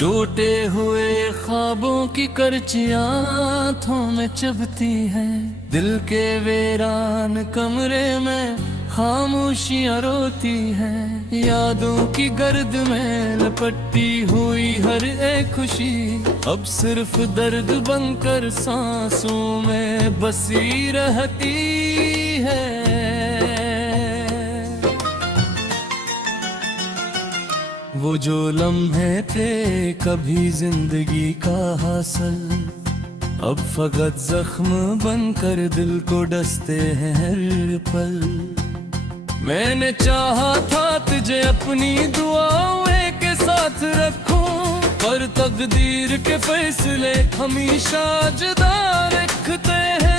टूटे हुए ख्वाबों की करचियां हाथों में चुभती हैं, दिल के वीरान कमरे में खामोशियां रोती हैं। यादों की गर्द में लपटी हुई हर एक खुशी अब सिर्फ दर्द बनकर सांसों में बसी रहती है। वो जो लम्हे थे कभी जिंदगी का हासिल, अब फकत जख्म बनकर दिल को डसते हैं हर पल। मैंने चाहा था तुझे अपनी दुआओं के साथ रखूं, पर तकदीर के फैसले हमेशा जुदा रखते हैं।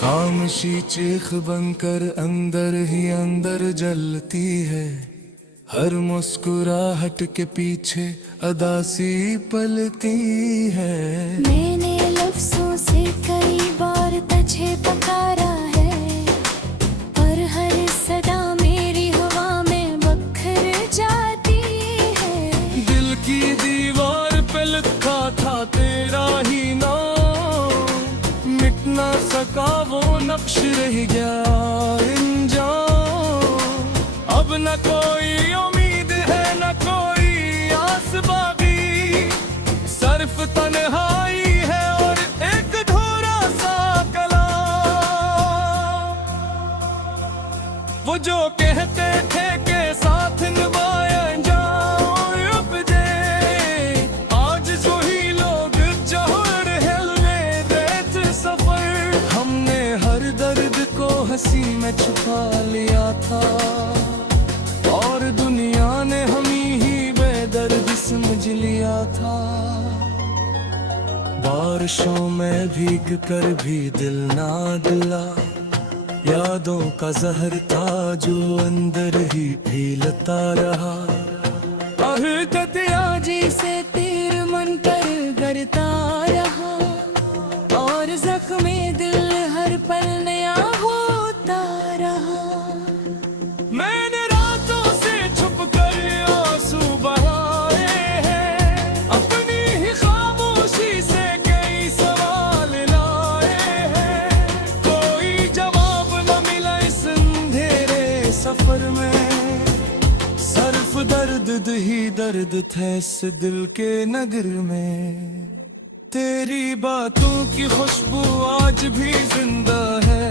खामोशी चीख बनकर अंदर ही अंदर जलती है, हर मुस्कुराहट के पीछे अदासी पलती है। मैंने लफ्जों से कई बार तुझे पुकारा है, पर हर सदा मेरी हवा में बखर जाती है। दिल की दीवार पे लिखा था तेरा ही नाम, मिट ना सका वो नक्श रह गया इंजाम। अब न कोई उम्मीद है न कोई आस बाकी, सिर्फ तन्हाई है और एक अधूरा सा कलाम। वो जो कहते थे के साथ निभाया जाओ उपजे, आज जो ही लोग जहर हिलने देते सफर। हमने हर दर्द को हंसी में छुपा लिया था, और दुनिया ने हमी ही बेदर्द समझ लिया था। बारिशों में भीग कर भी दिल ना डला, यादों का जहर था जो अंदर ही फैलता रहा। जी से तीर मन पर गरता रहा, और जख्मे दिल हर पल नया होता रहा। मैंने रातों से छुप कर आंसू बहाए हैं, अपनी ही खामोशी से कई सवाल लाए हैं। कोई जवाब न मिला इस अंधेरे सफर में, सिर्फ दर्द ही दर्द थे इस दिल के नगर में। तेरी बातों की खुशबू आज भी जिंदा है,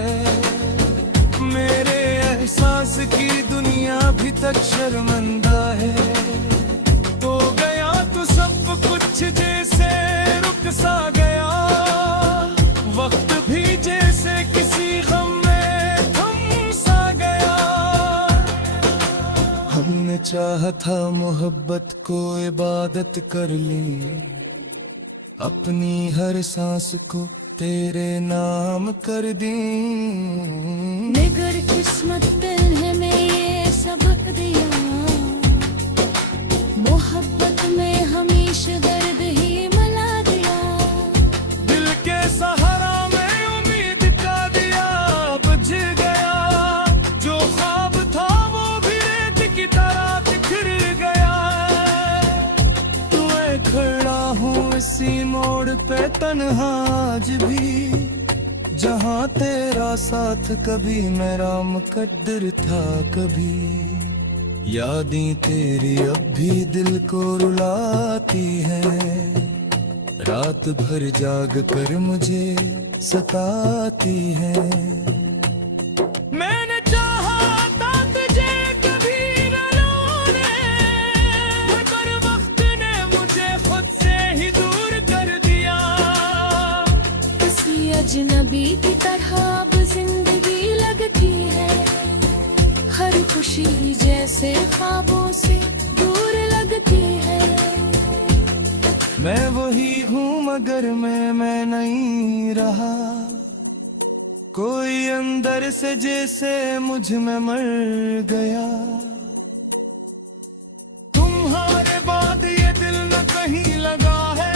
मेरे एहसास की दुनिया भी तक शर्मिंदा है। तो गया तो सब कुछ जैसे रुक सा गया, वक्त भी जैसे किसी गम में थम सा गया। हमने चाहा था मोहब्बत को इबादत कर ली, अपनी हर सांस को तेरे नाम कर दी। मगर किस्मत ने में ये सबक दिया, मोहब्बत में हमेशा दर्द ही मिला दिया। दिल के सहारा में उम्मीद का दिया बुझ गया, जो ख्वाब था वो भी रेत की तरह बिखर गया। मैं खड़ा हूँ इसी मोड़ पे तन्हा आज भी, जहाँ तेरा साथ कभी मेरा मुकद्दर था कभी। यादें तेरी अब भी दिल को रुलाती हैं, रात भर जाग कर मुझे सताती हैं। मैंने चाहा था तुझे कभी न रोने, पर वक्त ने मुझे खुद से ही दूर कर दिया। किसी अजनबी की तरह अब जिंदगी लगती है, हर खुशी जैसे ख्वाबों से दूर लगती है। मैं वही हूँ मगर मैं नहीं रहा। कोई अंदर से जैसे मुझ में मर गया। तुम्हारे बाद ये दिल न कहीं लगा है।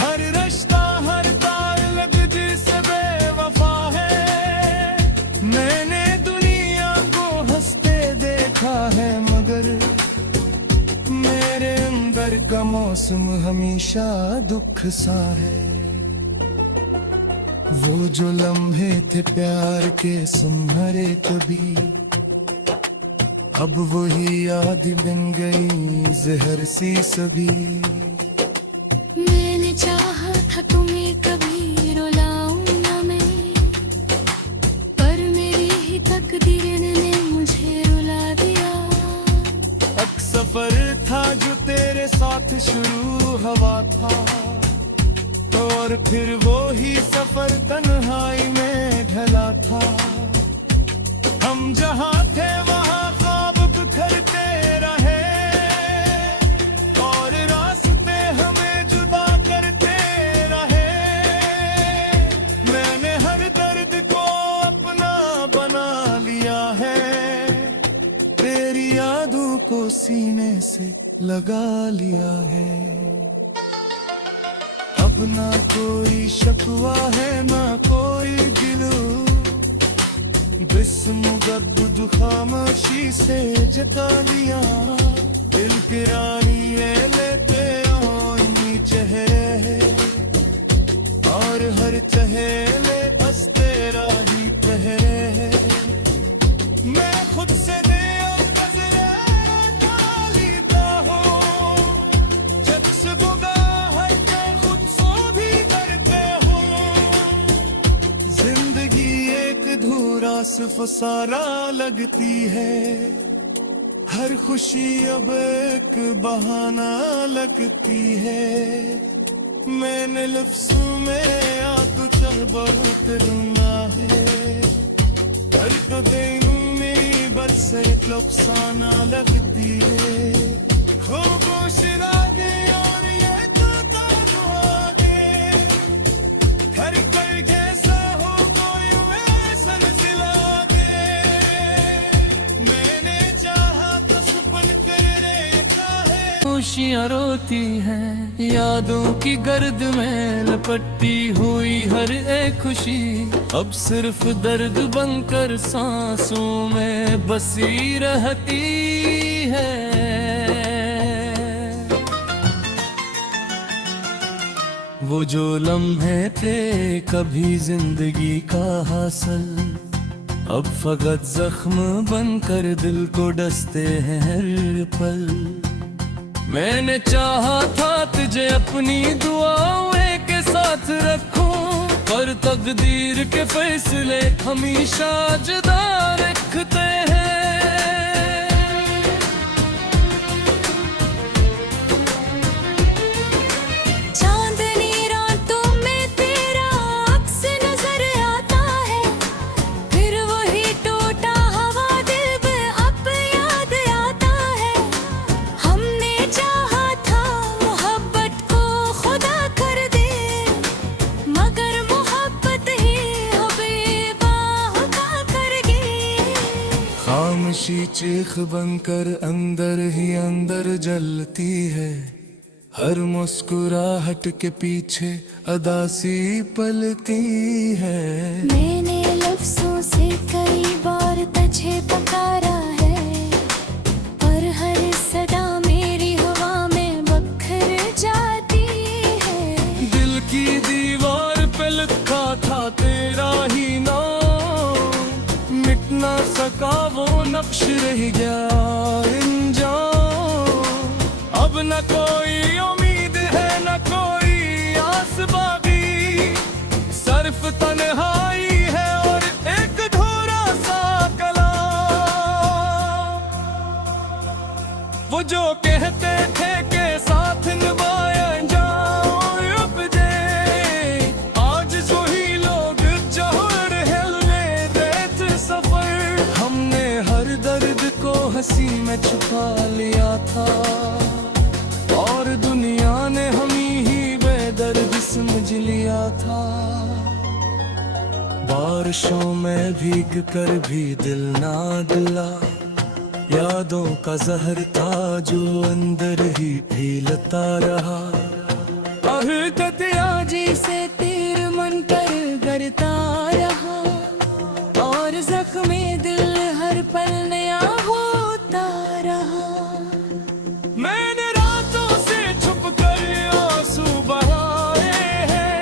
हर रिश्ता हर तार लग जिसे बेवफा है। मैंने दुनिया को हंसते देखा है मगर मेरे अंदर का मौसम हमेशा दुख सा है। वो जो लम्हे थे प्यार के सुनहरे कभी, अब वही याद बन गई जहर सी सभी। मैंने चाहा था तुम्हें कभी रुलाऊं ना मैं, पर मेरी ही तकदीर ने मुझे रुला दिया। एक सफर था जो तेरे साथ शुरू हुआ था, और फिर वो ही सफर तन्हाई में ढला था। हम जहाँ थे वहाँ ख्वाब बिखरते रहे, और रास्ते हमें जुदा करते रहे। मैंने हर दर्द को अपना बना लिया है, तेरी यादों को सीने से लगा लिया है। अब ना कोई शकवा है ना कोई गिलो, बिस्मुगद्दुद खामोशी से जता लिया। दिल की रानी ले लेते ओनी चेहरे, और हर चहेले बस तेरा ही पहरे। मैं खुद से दे गजरे डालीता हूँ, जब से बुगा फसारा लगती है। हर खुशी अब एक बहाना लगती है। मैंने लफ्ज़ों में आग चढ़ बहुत रोना है, हर तो देनी बस एक अफसाना लगती है। खामोश रागे और ये तो दुआ दे, हर कोई जैसा हो खुशियाँ रोती हैं। यादों की गर्द में लपटी हुई हर एक खुशी, अब सिर्फ दर्द बनकर सांसों में बसी रहती है। वो जो लम्हे थे कभी जिंदगी का हासिल, अब फकत जख्म बनकर दिल को डसते हैं हर पल। मैंने चाहा था तुझे अपनी दुआओं के साथ रखूं, पर तकदीर के फैसले हमेशा जुदा रखते हैं। चांदनी रातों में तेरा अक्स नजर आता है, फिर वही टूटा हुआ दिल भी अब याद आता है। हमने चाहा था मोहब्बत को खुदा कर दे, मगर मोहब्बत ही हमें बाहुका कर गई। खामोशी चीख बनकर अंदर ही अंदर जलती है, हर मुस्कुराहट के पीछे अदासी पलती है। मैंने लफ्जों से कई बार तुझे पुकारा है, पर हर सदा मेरी हवा में बखर जाती है। दिल की दीवार पे लिखा था तेरा ही नाम, मिट ना सका वो नक्श रह गया इंजाम। अब न कोई उम्मीद है न कोई आस बाकी, सिर्फ तन्हाई है और एक अधूरा सा कलाम। वो जो कहते थे के साथ निभाया जाओ उपजे, आज जो ही लोग जहर हिलने देते सफर। हमने हर दर्द को हंसी में छुपा लिया था, और दुनिया बारिशों में भीग कर भी दिल ना दिला, यादों का जहर था जो अंदर ही फैलता रहा। दतिया जी से तीर मन पर गरता रहा, और जख्मे दिल हर पल नया होता रहा। मैंने रातों से छुप कर आंसू बहाए हैं,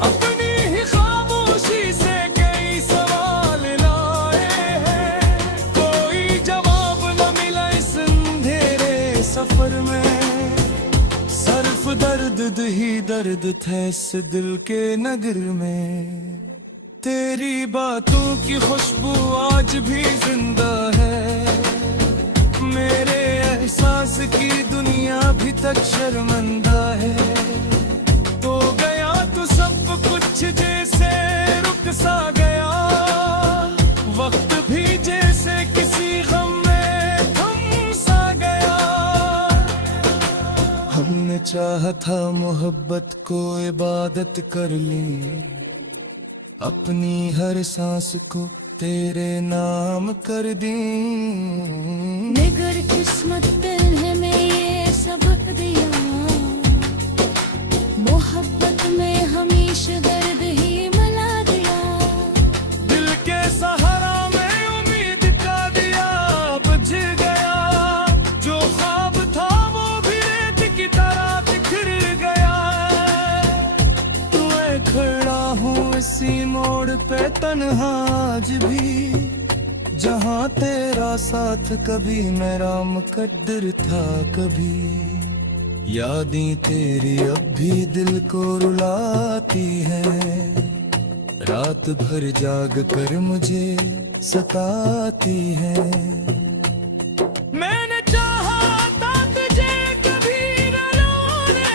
अपनी ही खामोशी से कई सवाल लाए हैं। कोई जवाब न मिला इस अंधेरे सफर में, सिर्फ दर्द ही दर्द थे इस दिल के नगर में। तेरी बातों की खुशबू आज भी जिंदा है, मेरे एहसास की दुनिया भी तक शर्मिंदा है। तो गया तो सब कुछ जैसे रुक सा गया, वक्त भी जैसे किसी गम में थम सा गया। हमने चाहा था मोहब्बत को इबादत कर ली, अपनी हर सांस को तेरे नाम कर दी। निगर किस्मत दिल है में ये सबक दिया, मोहब्बत में हमेशा दर्द ही मिला दिया। दिल के सहारा में उम्मीद का दिया बुझ गया, जो ख्वाब था वो भी रेत की तरह बिखर गया। मैं खड़ा हूँ इसी मोड़ पे तन्हा आज भी, जहाँ तेरा साथ कभी मेरा मुकद्दर था कभी। यादें तेरी अब भी दिल को रुलाती हैं, रात भर जाग कर मुझे सताती हैं। मैंने चाहा था तुझे कभी न रोने,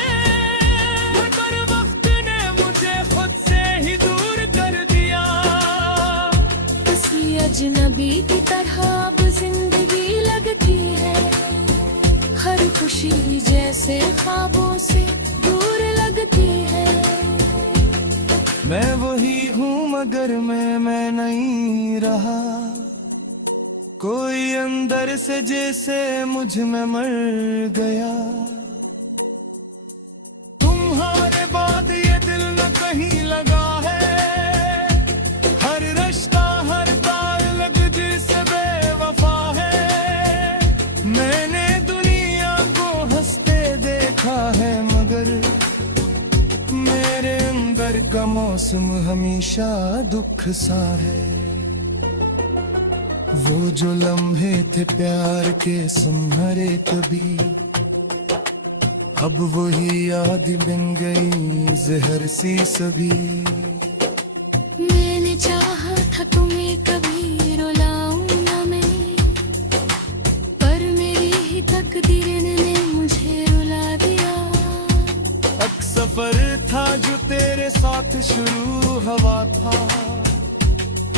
पर वक्त ने मुझे खुद से ही दूर कर दिया। किसी अजनबी की तरह अब जिंदगी लगती है, हर खुशी जैसे ख्वाबों से दूर लगती है। मैं वही हूँ मगर मैं नहीं रहा, कोई अंदर से जैसे मुझ में मर गया। तुम्हारे बाद ये दिल न कहीं लगा है, हर रिश्ता हर ताल्लुक जिससे बेवफा है। मैंने दुनिया को हंसते देखा है मगर मेरे अंदर का मौसम हमेशा दुख सा है। वो जो लम्हे थे प्यार के सुनहरे कभी, अब वही याद बन गई जहर सी सभी। मैंने चाहा था तुम्हें कभी रुलाऊं ना मैं, पर मेरी ही तकदीर ने मुझे रुला दिया। एक सफर था जो तेरे साथ शुरू हुआ था,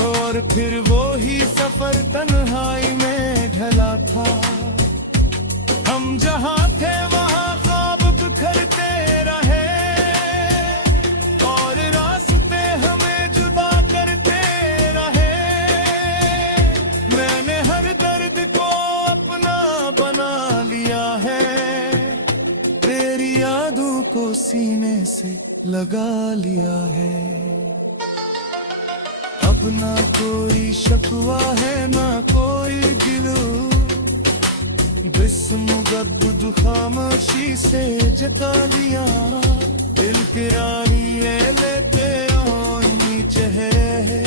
और फिर वो ही सफर तन्हाई में ढला था। हम जहाँ थे वहाँ ख्वाब बिखरते रहे, और रास्ते हमें जुदा करते रहे। मैंने हर दर्द को अपना बना लिया है, तेरी यादों को सीने से लगा लिया है। अब ना कोई शकवा है ना कोई गिलो, बिस्मुगद्दुद खामोशी से जता दिया। दिल की रानी ये लेते आओ चेहरे,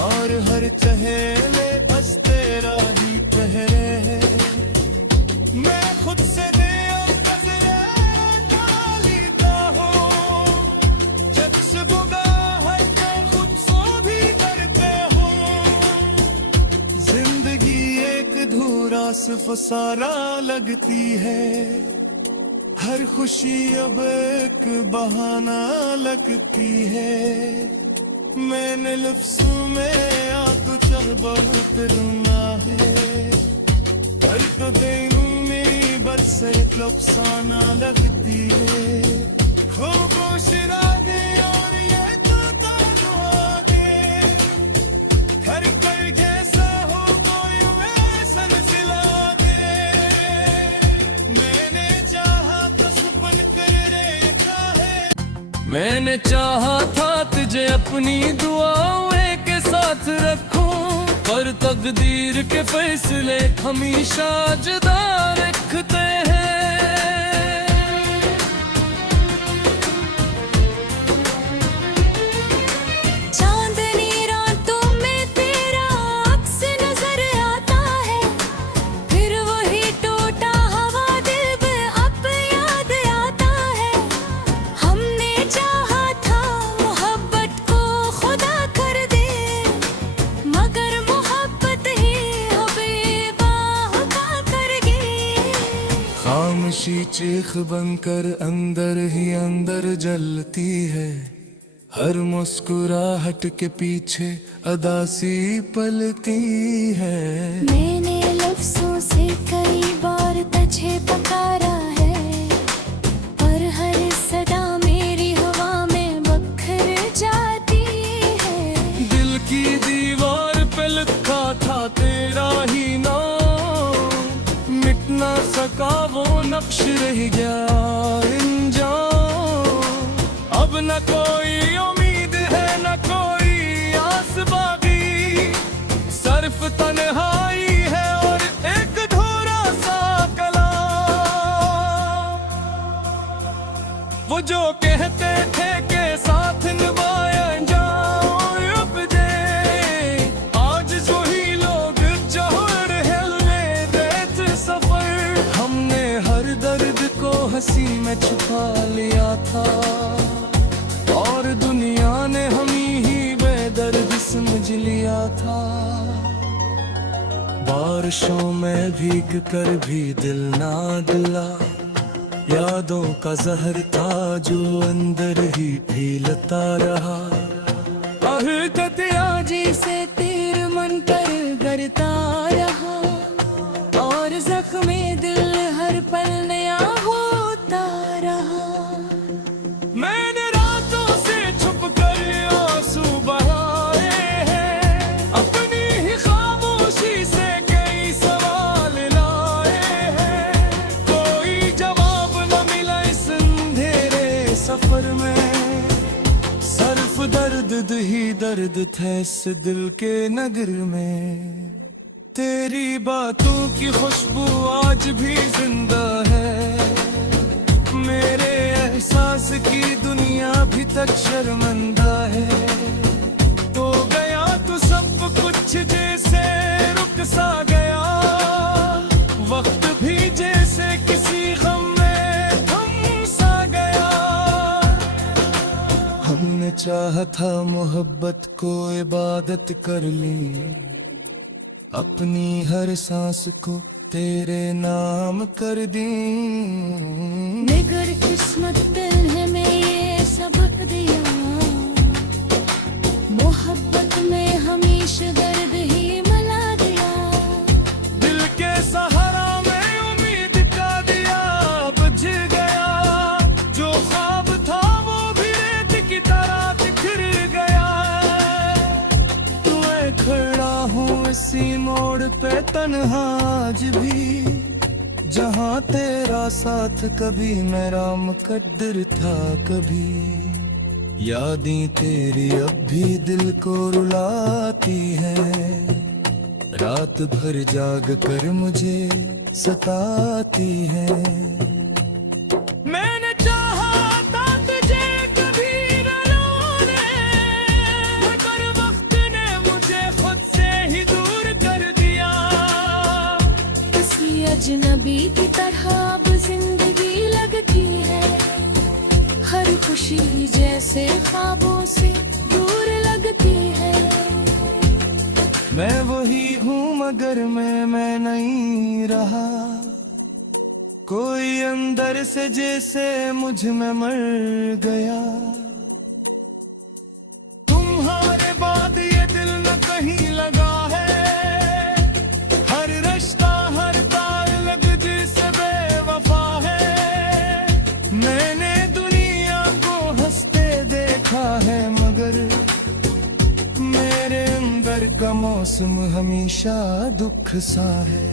और हर चहेले बस तेरा ही पहरे है। मैं खुद से फसारा लगती है, हर खुशी अब एक बहाना लगती है। मैंने लफ्ज़ों में आपको चाह बहुत रोना है, कर तो देनू मेरी बरसर अफसाना लगती है। खामोश रातें और ये तो मैंने चाहा था तुझे अपनी दुआओं के साथ रखूं, पर तकदीर के फैसले हमेशा जुदा रखते हैं। चांदनी रातों में तेरा अक्स नजर आता है, फिर वही टूटा हुआ दिल भी अब याद आता है। हमने चाहा था मोहब्बत को खुदा कर दे, मगर मोहब्बत ही हमें बाहुका कर गई। खामोशी चीख बनकर अंदर ही अंदर जलती है, हर मुस्कुराहट के पीछे अदासी पलती है। मैंने लफ्जों से कई बार तुझे पुकारा है, पर हर सदा मेरी हवा में बखर जाती है। दिल की दीवार पे लिखा था तेरा ही नाम, मिट ना सका वो नक्श रह गया इंजाम। अब न कोई उम्मीद है न कोई आस बाकी, सिर्फ तन्हाई है और एक अधूरा सा कलाम। वो जो कहते थे कि साथ निभाया जाओ अब दे, आज जो ही लोग जोहर हिलने देते सफर। हमने हर दर्द को हंसी में छुपा लिया था, और दुनिया ने हम ही बेदर्द समझ लिया था। बारिशों में भीग कर भी दिल ना दिला, यादों का जहर था जो अंदर ही फैलता रहा। दतिया जी से तीर मन पर गरता रहा, और जख्मे दिल हर पल नया होता रहा। मैंने रातों से छुप कर आंसू बहाए हैं, अपनी ही खामोशी से कई सवाल लाए हैं। कोई जवाब न मिला इस अंधेरे सफर में, सिर्फ दर्द ही दर्द थे इस दिल के नगर में। तेरी बातों की खुशबू आज भी जिंदा है, मेरे एहसास की दुनिया भी तक शर्मिंदा है। हो गया तो सब कुछ जैसे रुक सा गया, वक्त भी जैसे किसी गम में थम सा गया। हमने चाहा था मोहब्बत को इबादत कर ली, अपनी हर सांस को तेरे नाम कर दी। मगर किस्मत ने हमें ये सबक दिया, मोहब्बत में हमेशा दर्द ही मिला दिया। दिल के सहारा में उम्मीद का दिया बुझ गया, जो ख्वाब था वो भी रेत की तरह बिखर गया। मैं खड़ा हूँ इसी मोड़ पे तन्हा आज भी, जहाँ तेरा साथ कभी मेरा मुकद्दर था कभी। यादें तेरी अब भी दिल को रुलाती हैं, रात भर जाग कर मुझे सताती हैं। मैंने चाहा था तुझे कभी न रोने, मगर वक्त ने मुझे खुद से ही दूर कर दिया। किसी अजनबी की तरह अब जिंदगी लगती है, हर खुशी जैसे ख्वाबों से दूर लगती है। मैं वही हूँ मगर मैं नहीं रहा, कोई अंदर से जैसे मुझ में मर गया। तुम्हारे बाद ये दिल न कहीं लगा है, हर रिश्ता हर ताल्लुक जिससे बेवफा है। मैंने दुनिया को हंसते देखा है, मगर मेरे अंदर का मौसम हमेशा दुख सा है।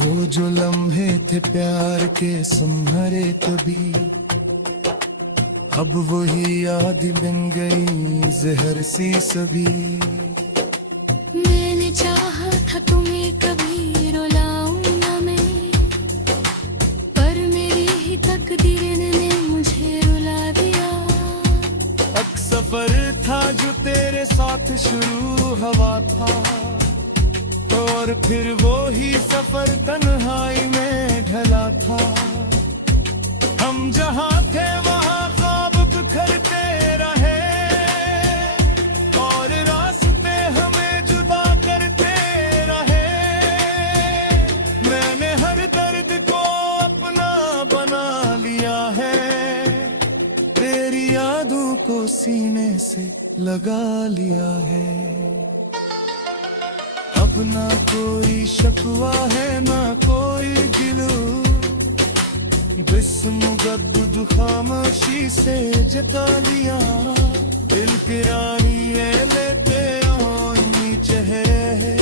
वो जो लम्हे थे प्यार के सुनहरे कभी अब वही याद बन गई जहर सी सभी। मैंने चाहा था तुम्हें कभी रुलाऊं ना मैं, पर मेरी ही तकदीर ने मुझे रुला दिया। एक सफर था जो तेरे साथ शुरू हुआ था, और फिर वो ही सफर तन्हाई में ढला था। हम जहाँ थे वहाँ ख्वाब बिखरते रहे, और रास्ते हमें जुदा करते रहे। मैंने हर दर्द को अपना बना लिया है, तेरी यादों को सीने से लगा लिया है। अब ना कोई शिकवा है ना कोई गिलू, बिस्मुगद्दुद खामोशी से जता दिया। दिल की रानी ये लेते आओ चेहरे,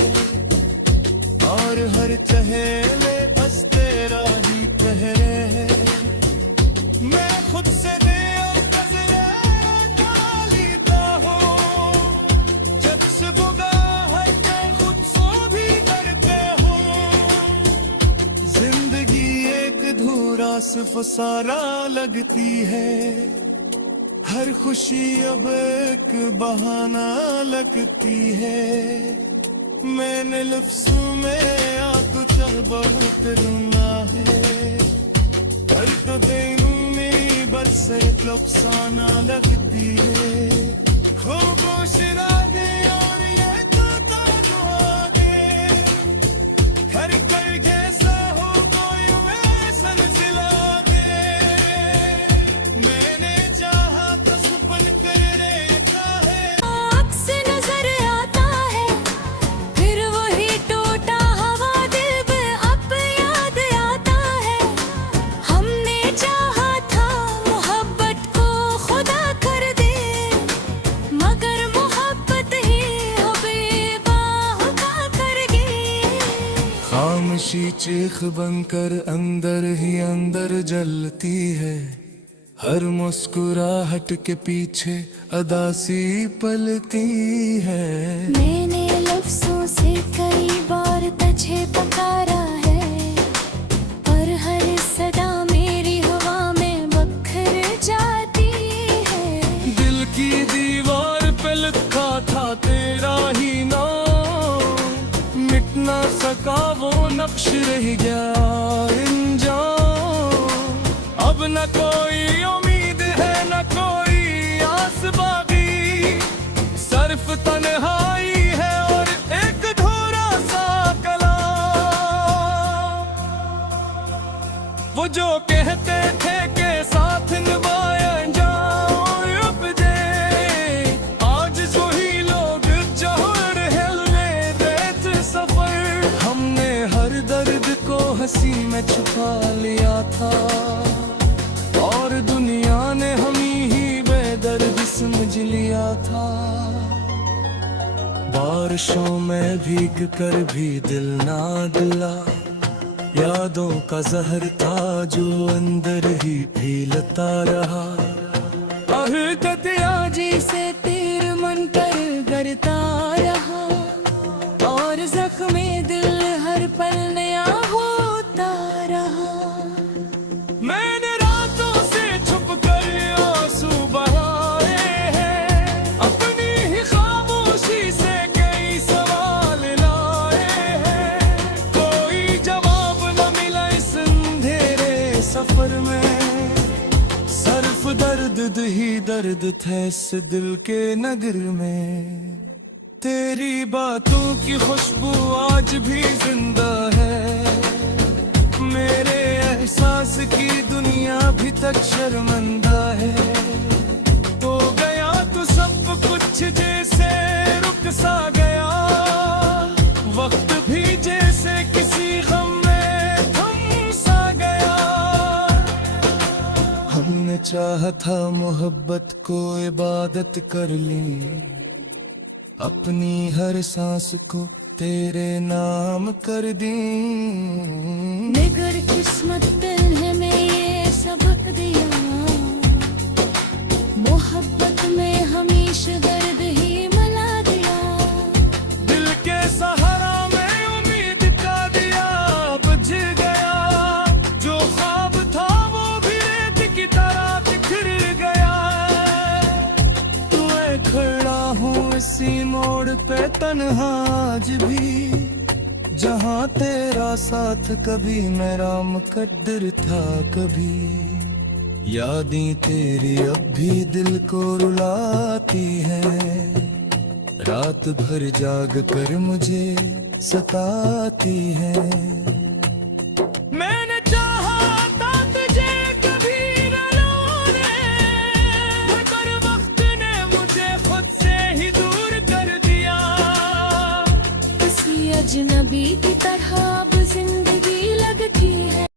और हर चहेले बस तेरा ही पहरे। मैं खुद से दे और गज़लें गालिता हूँ, जब से बुगाहट में खुद सो भी करते हूँ। जिंदगी एक धूरा फसारा लगती है, हर खुशी अब एक बहाना लगती है। मैंने लफ्ज़ों में आपको चाह बहुत रोना है, कल तो देनू मेरी बरसत अफसाना लगती है। खामोश रातें और ये तोता दुआएं, हर पल जैसा हो कोई वैसा सिला दे। मैंने चाहा तो सफल कर देखा है। अक्स नजर आता है, फिर वही टूटा हुआ दिल भी अब याद आता है। हमने चाहा था मोहब्बत को खुदा कर दे, मगर मोहब्बत ही हमें बाहुका कर गई। खामोशी चीख बनकर अंदर ही अंदर जलती है, हर मुस्कुराहट के पीछे अदासी पलती है। मैंने लफ्जों से कई बार तुझे पुकारा है, पर हर सदा मेरी हवा में बखर जाती है। दिल की दीवार पे लिखा था तेरा ही नाम, मिट ना सका वो नक्श रह गया इंजाम। अब न कोई उम्मीद है न कोई आस बाकी, सिर्फ तन्हाई है और एक अधूरा सा कलाम। वो जो कहते थे के साथ निभाया जाऊं उपजे, आज जो ही लोग जहर हिलने देते सफर। हमने हर दर्द को हंसी में छुपा लिया था, और दुनिया ने हम ही बेदर्द समझ लिया था। बारिशों में भीग कर भी दिल ना दिला, यादों का जहर था जो अंदर ही फैलता रहा। दतिया जी से तीर मन पर गरता रहा, और जख्मे दिल हर पल नया होता रहा। मैंने रातों से छुप कर आंसू बहाए हैं, अपनी ही खामोशी से कई सवाल लाए हैं। कोई जवाब न मिला इस अंधेरे सफर में, सिर्फ दर्द ही दर्द थे इस दिल के नगर में। तेरी बातों की खुशबू आज भी जिंदा है, मेरे एहसास की दुनिया भी तक शर्मिंदा है। हो गया तो सब कुछ जैसे रुक सा गया, वक्त भी जैसे किसी गम में थम सा गया। हमने चाहा था मोहब्बत को इबादत कर ली, अपनी हर सांस को तेरे नाम कर दी। मगर किस्मत ने हमें ये सबक दिया, तन्हा आज भी, जहाँ तेरा साथ कभी मेरा मुकद्दर था कभी। यादें तेरी अब भी दिल को रुलाती हैं, रात भर जाग कर मुझे सताती हैं।